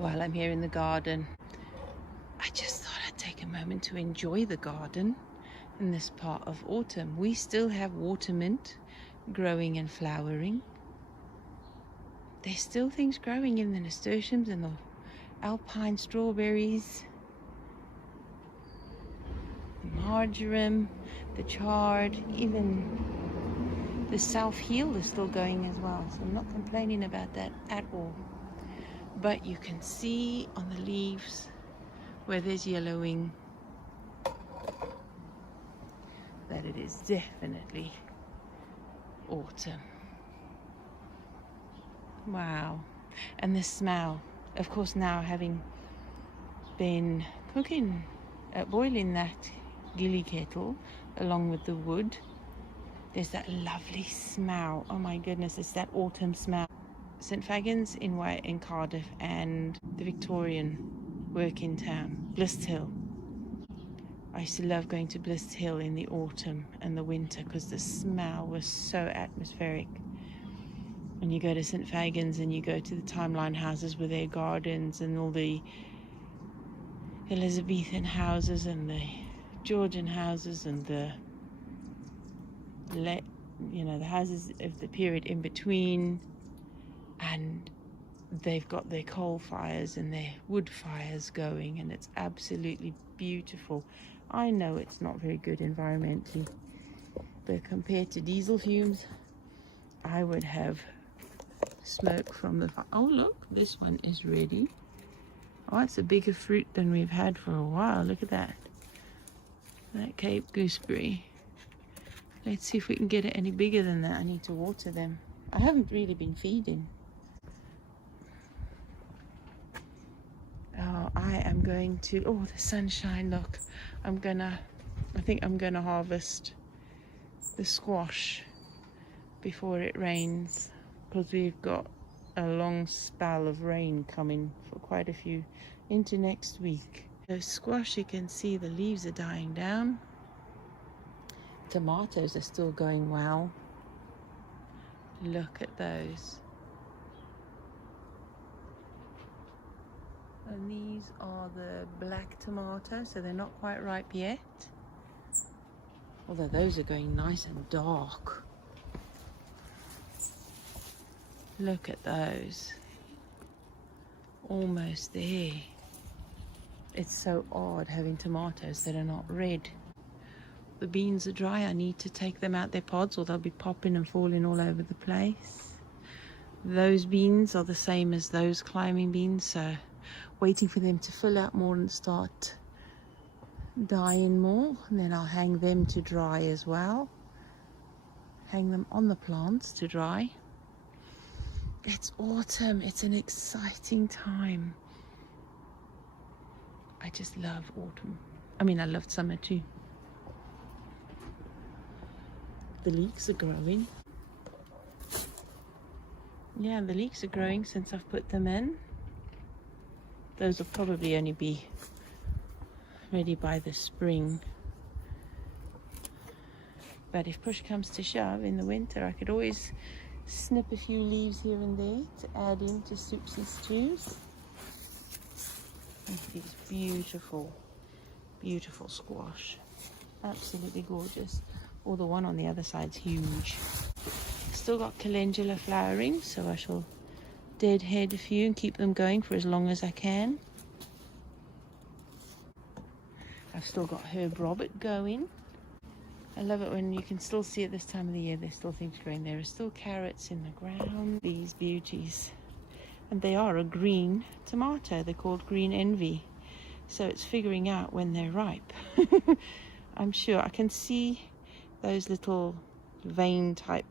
while I'm here in the garden. I just thought I'd take a moment to enjoy the garden in this part of autumn. We still have water mint growing and flowering. There's still things growing in the nasturtiums and the alpine strawberries, the marjoram, the chard, even the south heel is still going as well. So I'm not complaining about that at all. But you can see on the leaves where there's yellowing that it is definitely autumn. Wow. And the smell, of course, now having been boiling that gilly kettle along with the wood, there's that lovely smell. Oh my goodness, it's that autumn smell. St Fagans in Cardiff and the Victorian work in town, Bliss Hill. I used to love going to Bliss Hill in the autumn and the winter because the smell was so atmospheric. When you go to St Fagans and you go to the Timeline houses with their gardens and all the Elizabethan houses and the Georgian houses and the houses of the period in between, and they've got their coal fires and their wood fires going, and it's absolutely beautiful. I know it's not very good environmentally, but compared to diesel fumes, I would have smoke from the fire. Oh look, this one is ready. Oh, it's a bigger fruit than we've had for a while. Look at that Cape gooseberry. Let's see if we can get it any bigger than that. I need to water them. I haven't really been feeding. Oh, I am going to, oh, the sunshine, look. I think I'm gonna harvest the squash before it rains, because we've got a long spell of rain coming for quite a few into next week. The squash, you can see the leaves are dying down. Tomatoes are still going well. Look at those. And these are the black tomatoes, so they're not quite ripe yet. Although those are going nice and dark. Look at those. Almost there. It's so odd having tomatoes that are not red. The beans are dry. I need to take them out their pods or they'll be popping and falling all over the place. Those beans are the same as those climbing beans, so waiting for them to fill out more and start dying more, and then I'll hang them to dry as well. Hang them on the plants to dry. It's autumn. It's an exciting time. I just love autumn. I mean, I loved summer too. The leeks are growing. Yeah, the leeks are growing since I've put them in. Those will probably only be ready by the spring. But if push comes to shove in the winter, I could always snip a few leaves here and there to add into soups and stews. And these beautiful, beautiful squash. Absolutely gorgeous. Oh, the one on the other side's huge. Still got calendula flowering, so I shall deadhead a few and keep them going for as long as I can. I've still got Herb Robert going. I love it when you can still see at this time of the year there's still things growing. There are still carrots in the ground. These beauties. And they are a green tomato. They're called Green Envy. So it's figuring out when they're ripe. I'm sure I can see those little vein type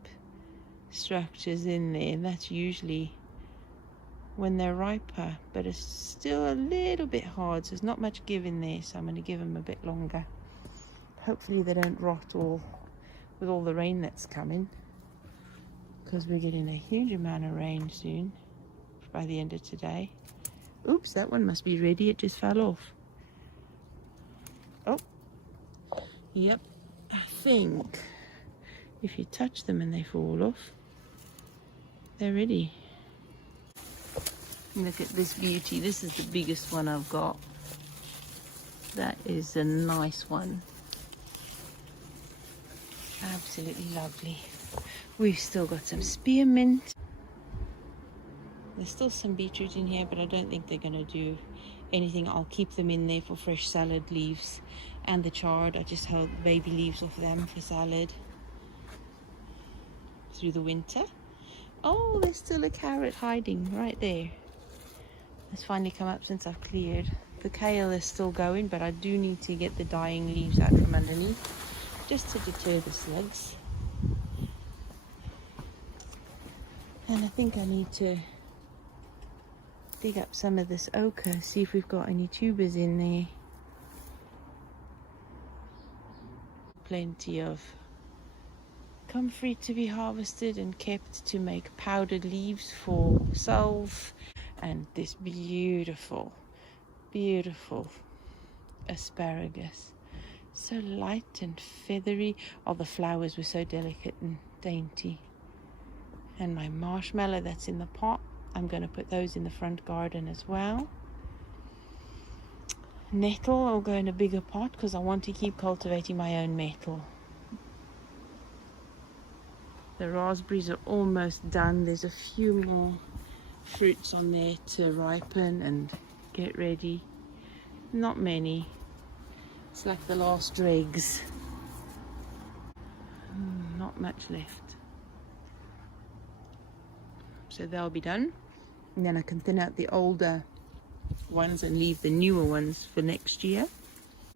structures in there, and that's usually when they're riper, but it's still a little bit hard, so there's not much give in there, so I'm going to give them a bit longer. Hopefully they don't rot all with all the rain that's coming, because we're getting a huge amount of rain soon by the end of today. Oops, that one must be ready. It just fell off. Oh, yep. I think if you touch them and they fall off, they're ready. Look at this beauty. This is the biggest one I've got. That is a nice one. Absolutely lovely. We've still got some spearmint. There's still some beetroot in here, but I don't think they're going to do anything. I'll keep them in there for fresh salad leaves. And the chard, I just held baby leaves off them for salad through the winter. Oh, there's still a carrot hiding right there. It's finally come up since I've cleared. The kale is still going, but I do need to get the dying leaves out from underneath just to deter the slugs. And I think I need to dig up some of this ochre, see if we've got any tubers in there. Plenty of comfrey to be harvested and kept to make powdered leaves for salve. And this beautiful, beautiful asparagus. So light and feathery. Oh, the flowers were so delicate and dainty. And my marshmallow that's in the pot, I'm going to put those in the front garden as well. Nettle will go in a bigger pot because I want to keep cultivating my own nettle. The raspberries are almost done. There's a few more fruits on there to ripen and get ready. Not many. It's like the last dregs. Not much left. So they'll be done. And then I can thin out the older ones and leave the newer ones for next year.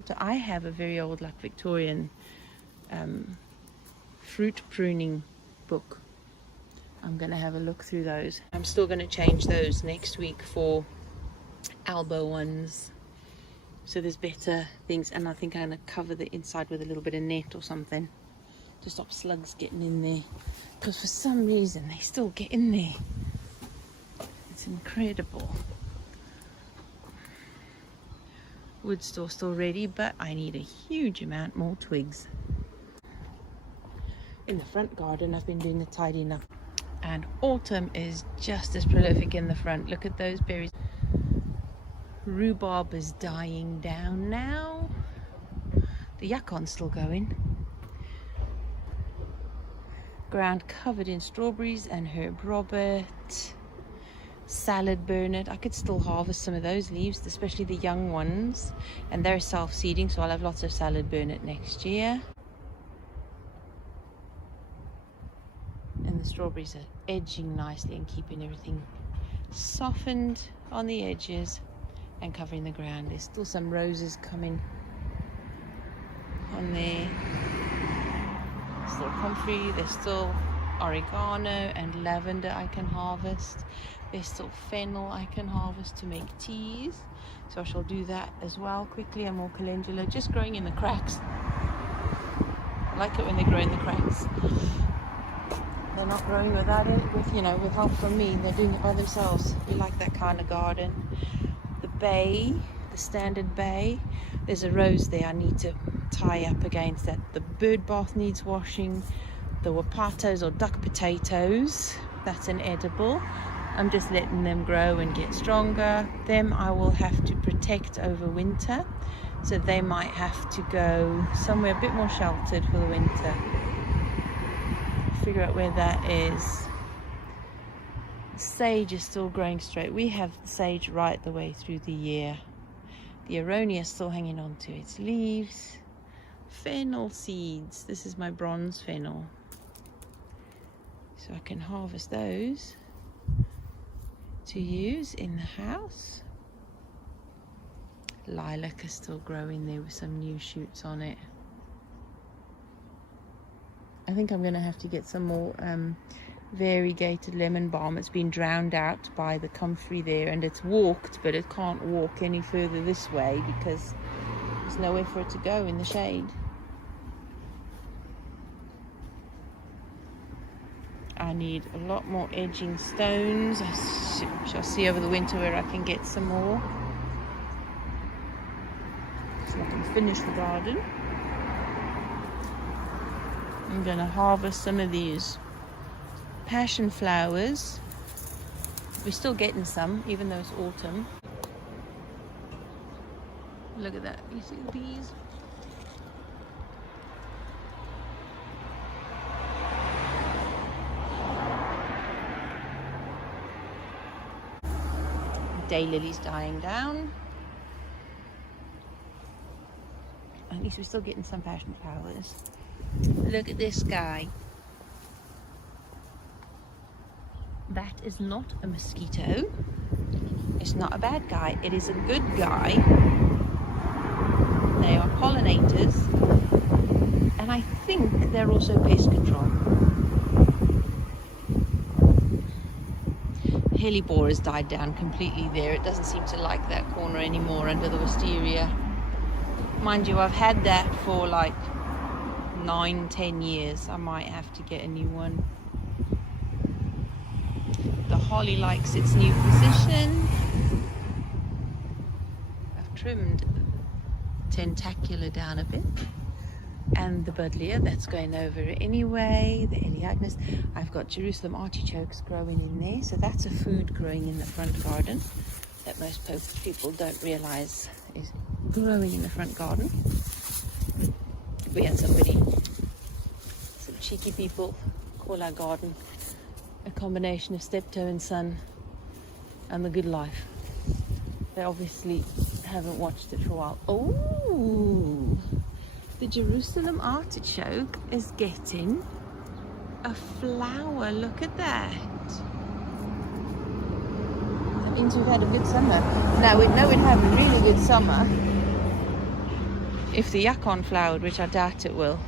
So I have a very old, like Victorian fruit pruning book. I'm going to have a look through those. I'm still going to change those next week for elbow ones. So there's better things. And I think I'm going to cover the inside with a little bit of net or something to stop slugs getting in there. Because for some reason they still get in there. It's incredible. Wood store still ready, but I need a huge amount more twigs. In the front garden I've been doing the tidying up. And autumn is just as prolific in the front. Look at those berries. Rhubarb is dying down now. The yakon's still going. Ground covered in strawberries and herb robert. Salad burnet. I could still harvest some of those leaves, especially the young ones. And they're self-seeding, so I'll have lots of salad burnet next year. And the strawberries are edging nicely and keeping everything softened on the edges and covering the ground. There's still some roses coming on there. Still comfrey. There's still oregano and lavender I can harvest. There's still fennel I can harvest to make teas. So I shall do that as well quickly. And more calendula just growing in the cracks. I like it when they grow in the cracks. They're not growing without it, with help from me. They're doing it by themselves. We like that kind of garden. The bay, the standard bay. There's a rose there I need to tie up against that. The bird bath needs washing. The wapatos or duck potatoes, that's an edible. I'm just letting them grow and get stronger. Them I will have to protect over winter. So they might have to go somewhere a bit more sheltered for the winter. Figure out where that is. Sage is still growing straight. We have sage right the way through the year. The aronia is still hanging on to its leaves. Fennel seeds. This is my bronze fennel. So I can harvest those to use in the house. Lilac is still growing there with some new shoots on it. I think I'm going to have to get some more variegated lemon balm. It's been drowned out by the comfrey there, and it's walked, but it can't walk any further this way because there's nowhere for it to go in the shade. I need a lot more edging stones. I shall see over the winter where I can get some more, so I can finish the garden. I'm going to harvest some of these passion flowers We're still getting some, even though it's autumn. Look at that. You see the bees? Daylilies dying down. At least we're still getting some passion flowers. Look at this guy. That is not a mosquito. It's not a bad guy. It is a good guy. They are pollinators. And I think they're also pest control. Hellebore has died down completely there. It doesn't seem to like that corner anymore under the wisteria. Mind you, I've had that for like 9-10 years. I might have to get a new one. The holly likes its new position. I've trimmed tentacular down a bit. And the buddleia, that's going over anyway. The Elaeagnus. I've got Jerusalem artichokes growing in there. So that's a food growing in the front garden that most people don't realise is growing in the front garden. We had some cheeky people call our garden a combination of Steptoe and Son and The Good Life. They obviously haven't watched it for a while. Oh, the Jerusalem artichoke is getting a flower. Look at that. That means we've had a good summer. Now we'd know we'd have a really good summer if the yacon flowered, which I doubt it will.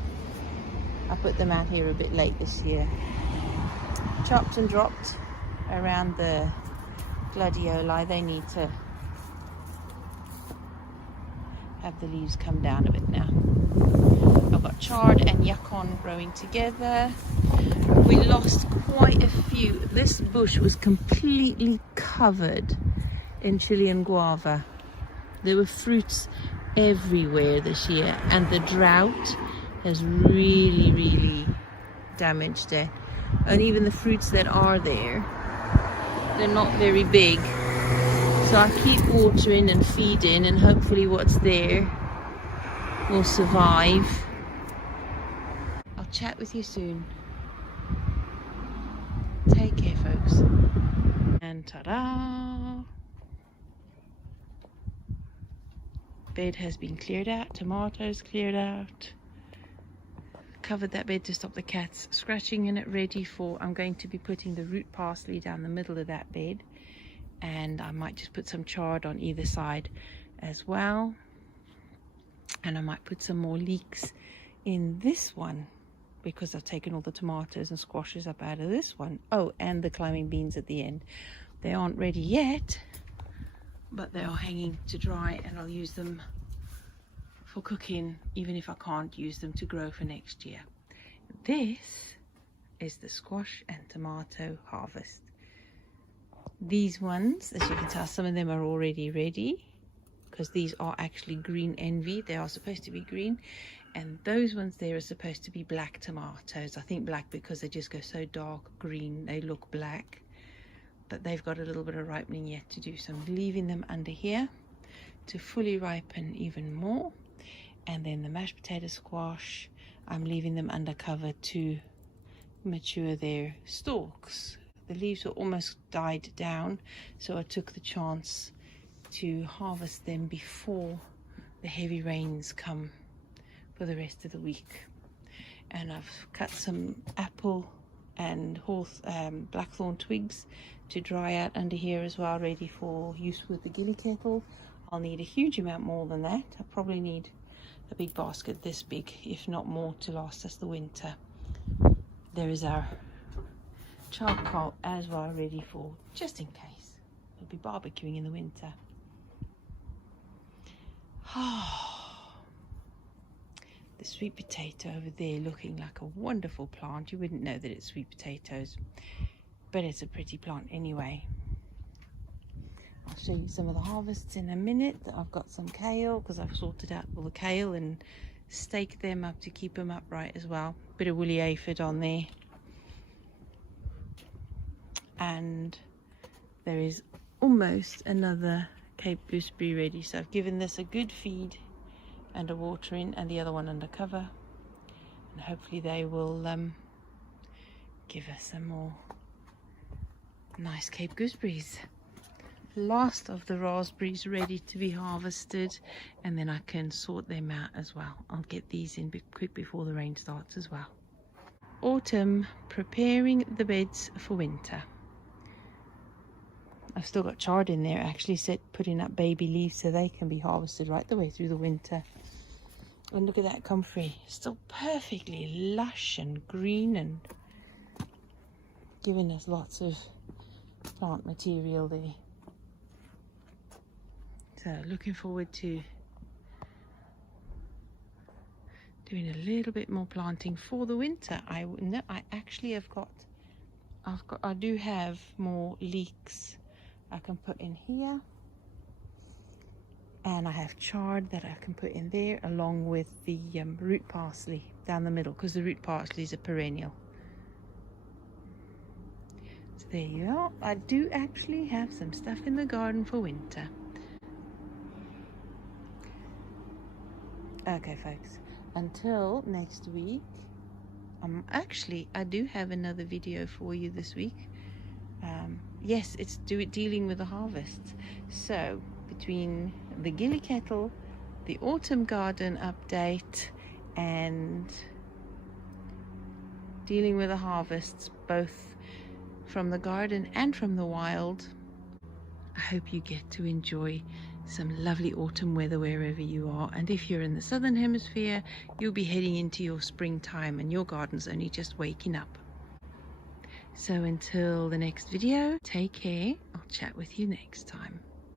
I put them out here a bit late this year. Chopped and dropped around the gladioli. They need to have the leaves come down a bit now. I've got chard and yacon growing together. We lost quite a few. This bush was completely covered in Chilean guava. There were fruits everywhere this year, and the drought has really damaged it. And even the fruits that are there, they're not very big. So I keep watering and feeding, and hopefully what's there will survive. I'll chat with you soon. Take care, folks. And ta-da! Bed has been cleared out, tomatoes cleared out. Covered that bed to stop the cats scratching in it, ready for, I'm going to be putting the root parsley down the middle of that bed, and I might just put some chard on either side as well, and I might put some more leeks in this one because I've taken all the tomatoes and squashes up out of this one. Oh, and the climbing beans at the end. They aren't ready yet, but they are hanging to dry, and I'll use them for cooking, even if I can't use them to grow for next year. This is the squash and tomato harvest. These ones, as you can tell, some of them are already ready because these are actually green envy. They are supposed to be green, and those ones there are supposed to be black tomatoes. I think black because they just go so dark green, they look black, but they've got a little bit of ripening yet to do. So I'm leaving them under here to fully ripen even more. And then the mashed potato squash, I'm leaving them under cover to mature their stalks. The leaves were almost died down, so I took the chance to harvest them before the heavy rains come for the rest of the week. And I've cut some apple and blackthorn twigs to dry out under here as well, ready for use with the gilly kettle. I'll need a huge amount more than that. I probably need a big basket this big, if not more, to last us the winter. There is our charcoal as well, ready for just in case. We'll be barbecuing in the winter. The sweet potato over there looking like a wonderful plant. You wouldn't know that it's sweet potatoes, but it's a pretty plant anyway. I'll show you some of the harvests in a minute. I've got some kale because I've sorted out all the kale and staked them up to keep them upright as well. Bit of woolly aphid on there. And there is almost another Cape gooseberry ready. So I've given this a good feed and a watering, and the other one under cover, and hopefully they will give us some more nice Cape gooseberries. Last of the raspberries ready to be harvested, and then I can sort them out as well. I'll get these in quick before the rain starts as well. Autumn, preparing the beds for winter. I've still got chard in there, actually putting up baby leaves so they can be harvested right the way through the winter. And look at that comfrey, still perfectly lush and green and giving us lots of plant material there. So looking forward to doing a little bit more planting for the winter. I do have more leeks I can put in here, and I have chard that I can put in there along with the root parsley down the middle, because the root parsley is a perennial. So there you are. I do actually have some stuff in the garden for winter. Okay folks, until next week, I do have another video for you this week. Yes, it's dealing with the harvest. So between the gilly kettle, the autumn garden update, and dealing with the harvests, both from the garden and from the wild, I hope you get to enjoy some lovely autumn weather wherever you are. And if you're in the southern hemisphere, you'll be heading into your springtime and your garden's only just waking up. So until the next video, take care. I'll chat with you next time.